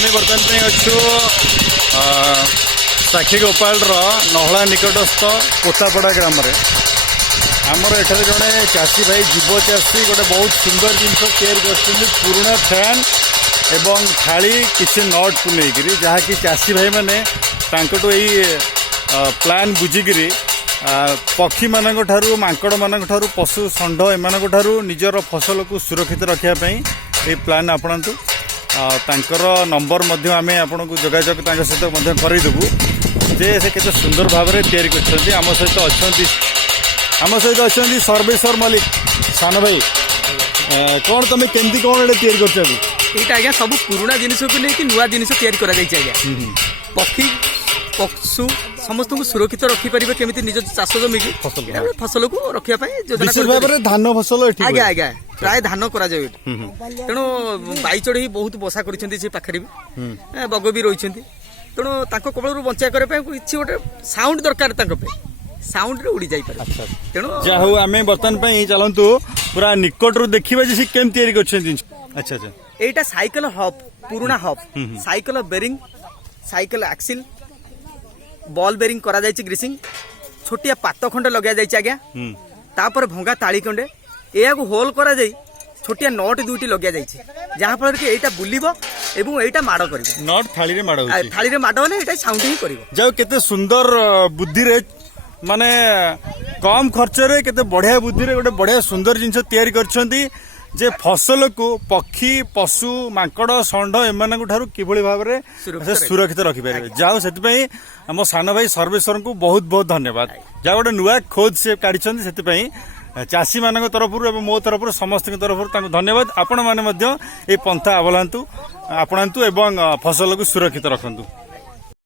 आम बर्तमान अच्छु साक्षी गोपाल नहला निकटस्थ पोतापड़ा ग्राम आमर एठारे जड़े चाषी भाई जीव चाषी गोटे बहुत सुंदर जिनस या पुराणा फैन एवं थाली किसी नट को लेकर जहाँकि चाषी भाई मैंने यही प्लान बुझिकी पक्षी मानक ठारू मांकड़ मानक ठारू पशु षंढ एमानक ठारू निजर फसल को सुरक्षित रखापी ये प्लान आपणातु तांकर नंबर मध्य आमे आपन को जोगाजोग तांकर सहित मध्य करदेबू जे से केते सुंदर भाव में तैयारी करछन्ती आम सहित अच्छा सर्वेश्वर मलिक सान भाई कौन तुम केमती कौन एटा तैयारी करछन्ती एटा आज्ञा सब पुराना जिनिस को लेकिन नुआ जिनिस तैयारी करा जाइछ आज्ञा पक्षी पशु समस्त को सुरक्षित रखी पारे केमिति निज चाष जमी फसल को रखिया विशेष भाव में धान फसल आज्ञा आज्ञा प्राय धान करा जाए तेणु बाई चढ़ई बहुत बसा कर बग भी रही तेणु कबल बचा करने किसी गोटे साउंड दरकार साउंड उड़ी जापर तेणु जाऊ आम बर्तमान चलतु पूरा निकट रू देखा जे केम तैयारी कर अच्छा अच्छा एटा साइकिल हब पुराना hub cycle bearing cycle axle ball bearing करा जायछि ग्रीसिंग छोटिया पात खंड लगा जायछि आज्ञा तापर भंगा ताली खंडे या होल करा जाई छोटिया नट दुईटी लगा जायछि जहाँ फल कि एटा बुलिबो एवं एटा माड़ करिवो नट थाली रे माड़ होछि थाली रे माड़ होले एटा साउंड ही करिवो जाऊ केते सुंदर बुद्धि रे माने कम खर्च रे केते बढ़िया बुद्धि रे गोटे बढ़िया सुंदर जिंस तैयारी करछन्ती जे फसल को पक्षी पशु मांकड़ षंढ एम ठारू किभली भाव में सुरक्षित रखिपारे जाओ से आम सान भाई सर्वेश्वर को बहुत बहुत धन्यवाद जहाँ गोटे नुआ खोज से काढ़ी चाषी मान तरफ मो तरफ समस्त तरफ धन्यवाद आपण मैंने पंथा अवलांतु आपणातु एवं फसल को सुरक्षित रखु।